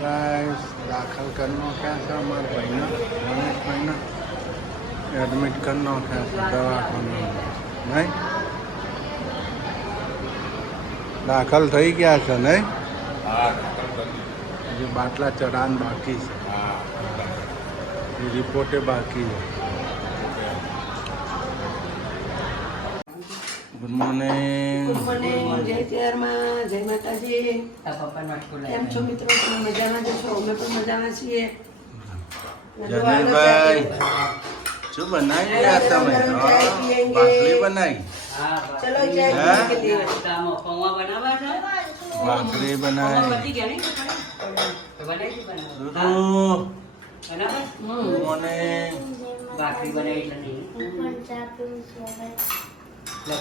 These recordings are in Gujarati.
गाइस दाखिल करना क्या था हमारे भाई रमेश भाई एडमिट करना क्या दवा करना नहीं दाखल થઈ ગયા છે નહીં જે બાટલા ચડાન બાકી છે એ રિપોર્ટે બાકી છે ગુડ મોર્નિંગ જય ચેરમાં જય માતાજી કેમ છો મિત્રો તમે મજામાં જ છો અમે પણ મજામાં છીએ જમીલભાઈ શું બનાવી રહ્યા તમે ભાખરી બનાવી ચલો ચાય પીને કે लिए ભાખરી બનાવી મોર્નિંગ ભાખરી બનાવી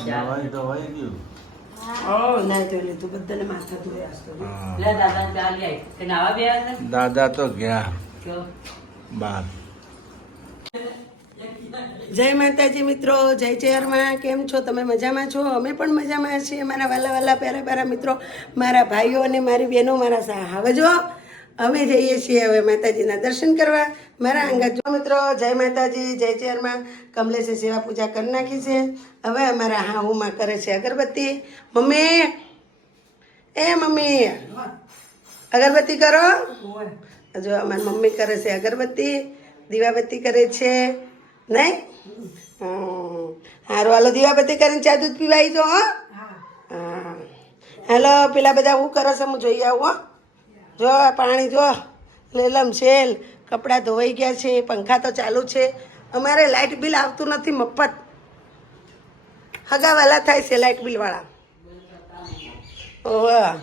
દવાઈ તો હોય ગયું ના તો લીધું બધાને માથા ધોયા હશે લે દાદા ચા લે કે નાવા બે હતા દાદા તો ગયા કયો બાર જય માતાજી મિત્રો જય ચેરમાં કેમ છો તમે મજામાં છો અમે પણ મજામાં છીએ મારા વાલા વાલા પ્યારા પ્યારા મિત્રો મારા ભાઈઓ અને મારી બહેનો મારા સાહવજો અમે જઈએ છીએ હવે માતાજીના દર્શન કરવા મારા અંગત જો મિત્રો જય માતાજી જય ચેરમાં કમલેશે સેવા પૂજા કરી નાખી છે હવે અમારા હાહુમાં કરે છે અગરબત્તી મમ્મી એ મમ્મી અગરબત્તી કરો જો અમારી મમ્મી કરે છે અગરબત્તી દીવાબત્તી કરે છે નહીં હારું હાલો દીવાબત્તી કરીને ચા દૂધ પીવાઈ જો હા હેલો પેલા બધા હું કરે છે હું જોઈ આવું હો જો પાણી જો લેલમ શેલ કપડાં ધોવાઈ ગયા છે પંખા તો ચાલુ છે અમારે લાઇટ બિલ આવતું નથી મફત હગાવાલા થાય છે લાઇટ બિલવાળા ઓહ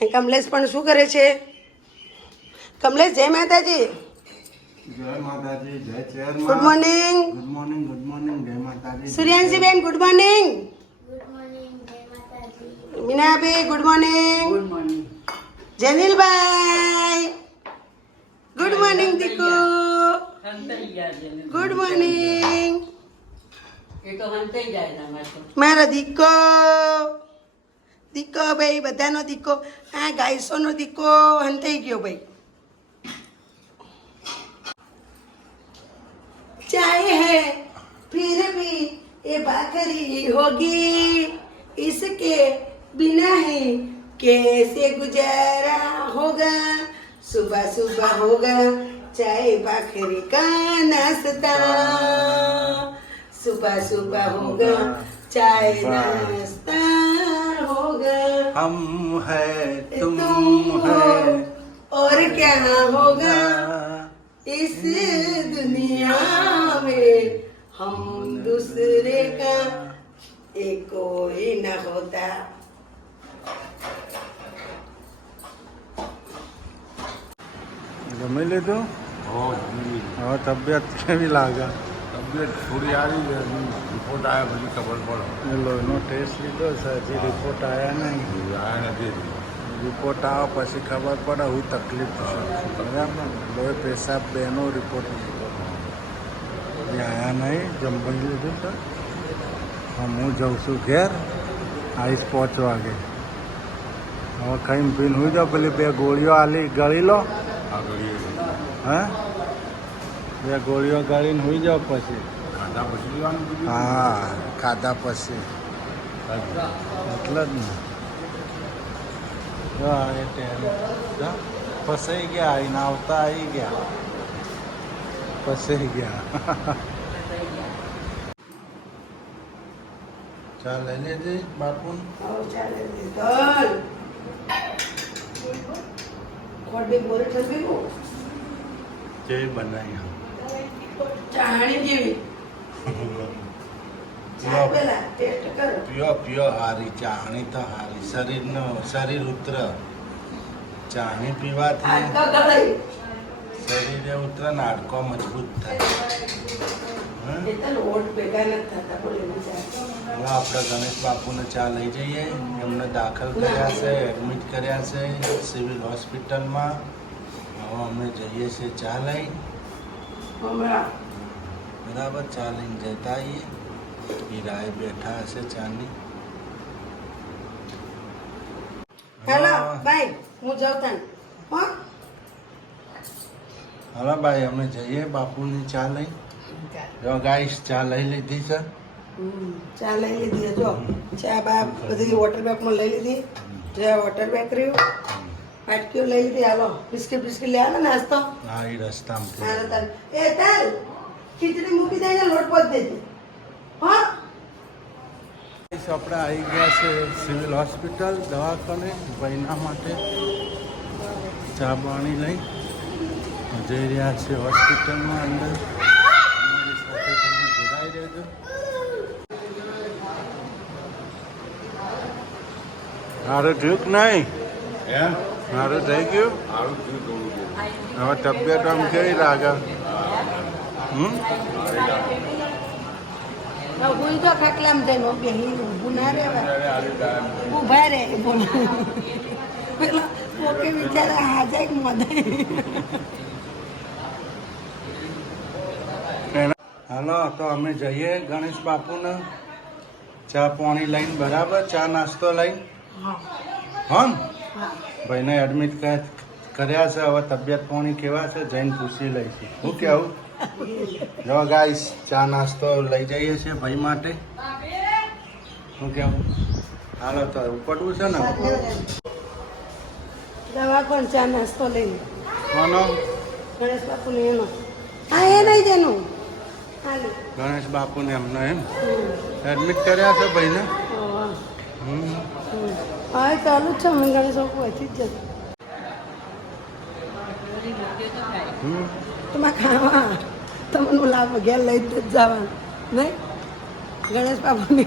કમલેશ પણ શું કરે છે કમલેશ જય માતાજી જય માતાજી જય ચેરમાં ગુડ મોર્નિંગ ગુડ મોર્નિંગ જય માતાજી સૂર્યાંશી બેન ગુડ મોર્નિંગ મીનાબી ગુડ મોર્નિંગ ગુડ મોર્નિંગ જનીલભાઈ ગુડ મોર્નિંગ દીકુ હંતાઈ ગયા છે ગુડ મોર્નિંગ એ તો હંતાઈ જાય છે અમારે તો મારો દીકો દીકો ભાઈ બધાનો દીકો આ ગાયસોનો દીકો હંતાઈ ગયો ભાઈ चाहे है फिर भी ये भाकरी होगी इसके बिना ही कैसे गुजारा होगा सुबह सुबह होगा चाय भाकरी का नाश्ता सुबह सुबह होगा चाय नाश्ता होगा हम है तुम हो है और क्या होगा इस दुनिया में हम दूसरे का एक कोई न होता જમી લીધું હવે તબિયત કેવી લાગે તબિયત થોડી આવી છે રિપોર્ટ આવ્યા પછી ખબર પડે લોહીનો ટેસ્ટ લીધો છે હજી રિપોર્ટ આવ્યા નહીં આવ્યા નથી રિપોર્ટ આવે પછી ખબર પડે હું તકલીફ છે બરાબર લોહી પેશાબ બેનો રિપોર્ટ આવ્યા નહીં જમવા લીધું છે હું જાઉં છું ઘેર આવીશ 5 વાગે હવે ખાઈને પીને હું જાઉં પેલી 2 ગોળીઓ આલી ગળી લો આગળ હે 2 ગોળીઓ ગાળીને હોઈ જાવ પછી ખાધા પછી લેવાનું બીજું હા ખાધા પછી એટલે જ ને જો આ એ ટેમ જો ફસાઈ ગયા આવીને આવતા આવી ગયા ફસાઈ ગયા ચા લઈ લેજે બાપુ જે બનાવી ચાણી જેવી પેલા ટેસ્ટ કરો પીઓ પીઓ હારી ચાણી તો હારી શરીર ઉતર ચાણી પીવાથી હાડકા ગળાઈ શરીરે ઉતર ને હાડકો મજબૂત થાય એ તો લોટ ભેગા નથી થતા બોલે બીજા હવે આપણે ગણેશ બાપુને ચા લઈ જઈએ એમને દાખલ કર્યા છે એડમિટ કર્યા છે સિવિલ હોસ્પિટલમાં હવે અમે જઈએ છીએ ચા લઈ હમણાં બરાબર ચા લઈને જતા આવીએ હીરાએ બેઠા હશે ચાની હેલો બાય હું જાઉં તને હો હાલો ભાઈ અમે જઈએ બાપુની ચા લઈ. જો ગાઈસ ચા લઈ લીધી છે. ચા લઈ લીધી જો ચા બા બધી વોટર બેગમાં લઈ લીધી. જે વોટર બેગ રહ્યું પાટકીઓ લઈ લીધી. હાલો બિસ્કિટ બિસ્કિટ લે આલો નાસ્તો. હા એ રસ્તામાં હાલો તાર એ તાર ખીચડી મૂકી દેજે લોટ પોત દેજે હા. આપણે આવી ગયા છે સિવિલ હોસ્પિટલ દવાખાને ભાઈના માટે ચા પાણી લઈ જઈ રહ્યા છે હોસ્પિટલમાં અંદર. અમારી સાથે તમે જોડાઈ રહેજો. સારું થયું કે નહીં? એમ સારું થઈ ગયું? સારું થયું થોડું હવે તબિયત આમ કેવી લાગે? હું તો ખાટલામાં જઈને બેહી ઊભું ના રહેવા ઊભા રહે પેલા પોકે બિચારા હાજર મોદાય. હાલો તો અમે જઈએ ગણેશ બાપુને ચા પાણી લઈને બરાબર ચા નાસ્તો લઈને. હા ભાઈને એડમિટ કર્યા છે. હવે તબિયત પાણી કેવા છે જઈને પૂછી લઈશું. શું કેવું? જો ગાઈસ ચા નાસ્તો લઈ જઈએ છીએ ભાઈ માટે. શું કેવું? હાલો તો ઉપડવું છે ને. દવા કોણ ચા નાસ્તો લઈને કોનો? ગણેશ બાપુને એનો હા એ નહીં તેનું હાલી ગણેશ બાપુને એમનો એમ એડમિટ કર્યા છે ભાઈને. હા ચાલુ જ છે અમે ગણેશ બાપુ હજી જ જશે તમારે ખાવા તમને લાભ ઘેર લઈ જ જવાનું નહીં ગણેશ બાપુને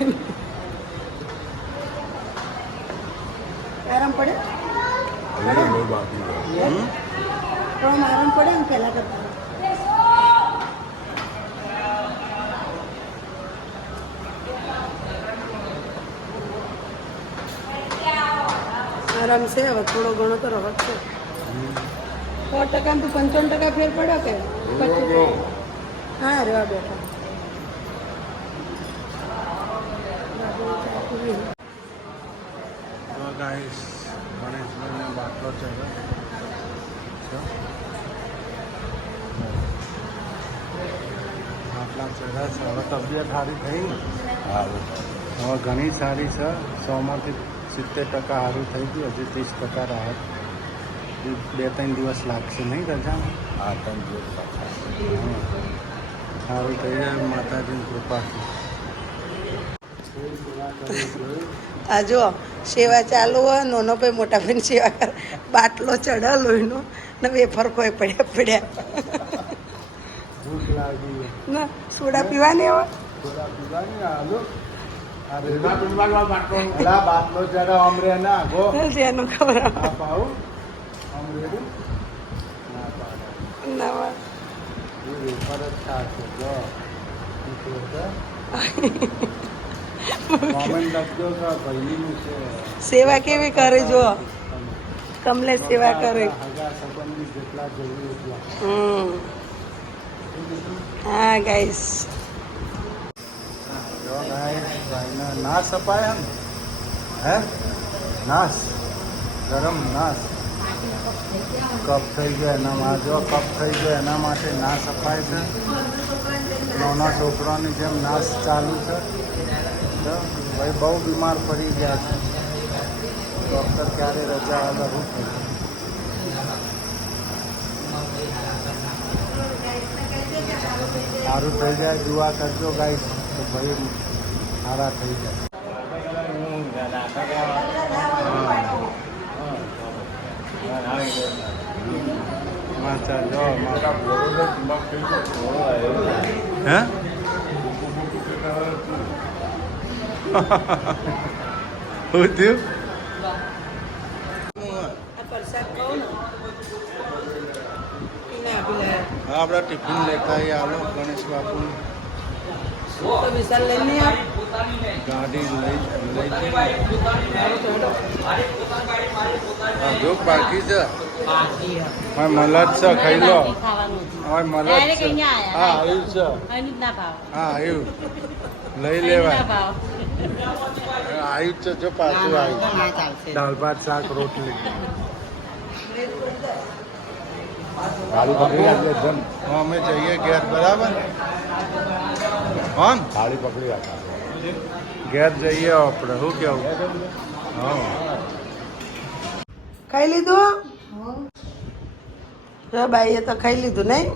આરામ પડે બહુ બાકી થોડો આરામ પડે ને પહેલાં કરતા આરામ છે હવે થોડો ઘણો તો રહત છે 100% તો 55% ફેર પડ્યો કે પછી હા રેવા બેઠા ગાઈસ ગણેશભાઈને બાટલો ચડ્યો બાટલા ચડ્યા છે. હવે તબિયત સારી થઈ ને? સારું હવે ઘણી સારી છે. 100માંથી 70% સારું થઈ ગયું. હજી 30% રાહત. 2-3 દિવસ લાગશે નહીં રજામાં? આ 3 દિવસ પાછા સારું થઈ જાય માતાજીની કૃપાથી. આ જો સેવા ચાલુ હોય નાનો ભાઈ મોટા ભાઈની સેવા કરે બાટલો ચડા લોહીનો ને વેફર કોઈ પડ્યા ભૂખ લાગી ના સોડા પીવાની હવે થોડા પીવાની હાલો. બાટલો ચડો અમરે ના ગો જેનું ખબર ના પાવું અમરેડું ના પાડે ના એ વેફર જ ખાશે જો કોમેન્ટ લખજો કે ભાઈનું છે. સેવા કેવી કરે જો કમલેશ સેવા કરે હગા સંબંધી જેટલા જોઈએ એટલા. હા ગાઈસ જો ગાઈસ ભાઈને નાશ અપાયા ને હે નાશ ગરમ નાશ કપ થઈ ગયો એનામાં જો કપ થઈ ગયો એના માટે નાશ અપાય છે. નાના છોકરાની જેમ નાશ ચાલુ છે. તો ભાઈ બહુ બીમાર પડી ગયા છે. ડૉક્ટર ક્યારે રજા આવે શું થયું? સારું થઈ જાય દુઆ કરજો ગાઈસ તો ભાઈ સારા થઈ જાય. માચા જો હે શું થયું? પ્રસાદ કહું ને પેલા આપણે ટિફિન લેતા આવીએ હાલો ગણેશ બાપુની તો વિશાલ લઈને આવ ગાડી લઈ જો બાકી છે હા મલાજ છે ખાઈ લો. હા મલાજ છે. હા આવ્યું છે. હા આવ્યું લઈ લેવાય. આવ્યું છે જો પાછું આવ્યું દાળ ભાત શાક રોટલી. ગાડી પકડી રાખજે એકદમ. અમે જઈએ ઘેર બરાબર હા ને? ગાડી પકડી રાખજે. ઘેર જઈએ આપણે શું કેવું હા ખાઈ લીધું જો બાઈએ તો ખાઈ લીધું નહીં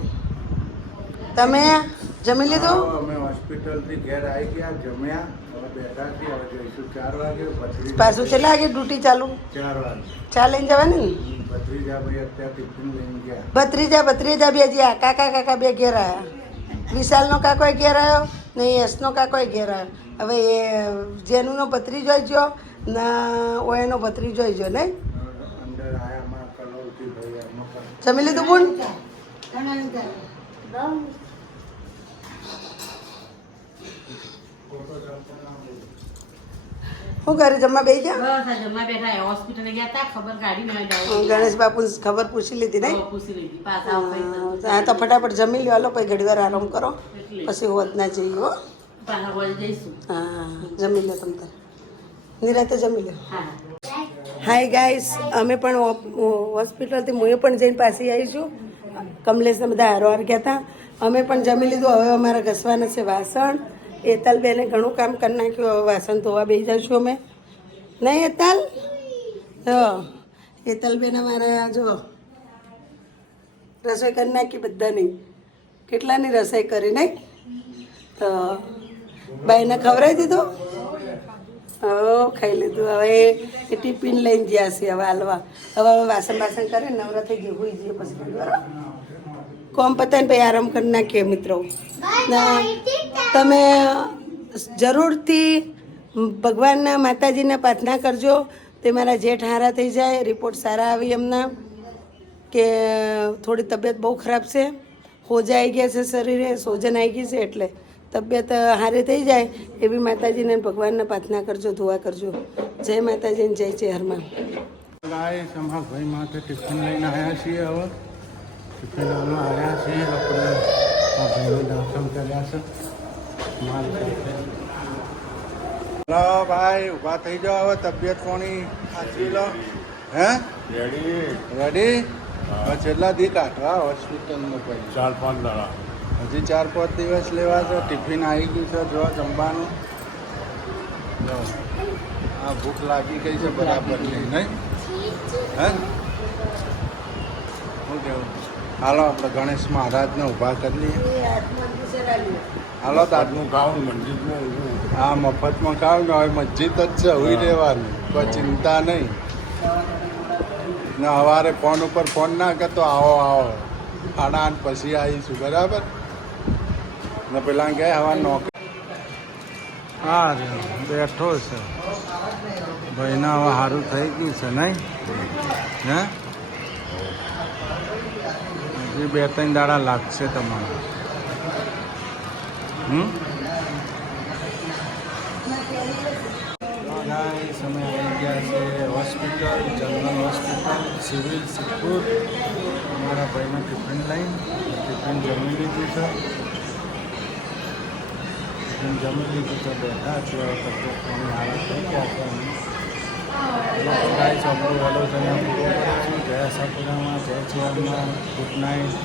તમે જમી લીધું હા, અમે હોસ્પિટલથી ઘેર આવી ગયા જમ્યા હવે બેઠા છીએ હવે જઈશું 4 વાગે ભત્રીજા પાછું કેટલા વાગે ડ્યુટી ચાલુ 4 વાગે ચા લઈને જવાની ને ભત્રીજા ભાઈ અત્યારે ટિફિન લઈને ગયા ભત્રીજા બે જ્યાં કાકા બે ઘેર આવ્યા વિશાલનો કાકો ઘેર આવ્યો ને યશનો કાકો ઘેર આવ્યો હવે એ જેનુંનો ભત્રીજો ગયો ના ઓએનો ભત્રીજો ગયો નહીં અંદર આયામાં કલોલથી ભાઈ એમાં પણ જમી લીધું બુન શું કરે જમવા બે ગયા બસ આ જમવા બેઠા હોસ્પિટલે ગયા તા ખબર કાઢી ના જાવ ગણેશ બાપુ ખબર પૂછી લીધી નહીં પૂછી લીધી પાછા આવો હા તો ફટાફટ જમી લ્યો હાલો પછી ઘડી વાર આરામ કરો પછી હોત ના જઈએ હો પાછા વળી જઈશું હા જમી લો તમ તાર નિરાતે જમી લો હા હાય ગાઈસ અમે પણ હોસ્પિટલથી હું પણ જઈને પાછી આવીશું કમલેશને બધા હારવાર ગયા હતા અમે પણ જમી લીધું હવે અમારે ઘસવાના છે વાસણ એતાલબેને ઘણું કામ કરી નાખ્યું હવે વાસણ ધોવા બેસી જઈશું અમે નહીં એતાલ હા એતાલબેન અમારા જો રસોઈ કરી નાખી બધાની કેટલાની રસોઈ કરી નહીં તો બાઈને ખવડાવી દીધું ખાઈ લીધું હવે એ ટિફિન લઈને ગયા છે હવે હાલવા હવે વાસણ કરે નવરા થઈ ગયું હોઈ જઈએ પછી બરાબર કોમ પતાવીને પછી આરામ કરી નાખીએ મિત્રો તમે જરૂરથી ભગવાનના માતાજીને પ્રાર્થના કરજો તે મારા જેઠ હારા થઈ જાય રિપોર્ટ સારા આવી એમના કે થોડી તબિયત બહુ ખરાબ છે હોજા આવી ગયા છે શરીરે સોજન આવી ગઈ છે એટલે તબિયત હારી થઈ જાય એવી માતાજીને ભગવાનને પ્રાર્થના કરજો દુઆ કરજો જય માતાજીને જય ચેહરમાં ગાઈસ અમારા ભાઈ માટે ટિફિન લઈને આવ્યા છીએ હવે ટિફિન લઈને આવ્યા છીએ આપણે આ ભાઈનો દર્શન કર્યા છે માલ સાથે હલો ભાઈ ઊભા થઈ જાઓ હવે તબિયત કોની સાચવી લો હે રેડી રેડી હવે છેલ્લા દી કાઢવા હોસ્પિટલમાં પછી 4-5 દાડા. હજી 4-5 દિવસ લેવા છે ટિફિન આવી ગયું છે જો જમવાનું જો આ ભૂખ લાગી ગઈ છે બરાબર નહીં હે શું કેવું હાલો આપણે ગણેશ મહારાજને ઊભા કરી લઈએ હાલો તો આજનું ખાવું મંદિરમાં ઊભું. આ મફતમાં ખાવ ને હવે મસ્જિદ જ છે હોઈ રહેવાનું કોઈ ચિંતા નહીં ને સવારે ફોન ઉપર ફોન ના કરતો આવો આવો 8:30 પછી આવીશું બરાબર ને પેલા ગયા હવા નોકરી હા બેઠો છે ભાઈને હવે સારું થઈ ગયું છે નહીં હે હજી 2-3 દાડા લાગશે તમારે સમય આવી ગયા છે hospital general hospital civil Siddhpur અમારા ભાઈનો ટિફિન ટિફિન જમી લીધું છે ટિફિન જમી લીધું તો બેઠા છે હવે તબિયત પાણી હાલત થઈ ગયા છે ગાઈસ આપણું વડોદરા પૂરું કરીશું જય સાપુરામાં જય ચેરમાં ગુડ નાઇટ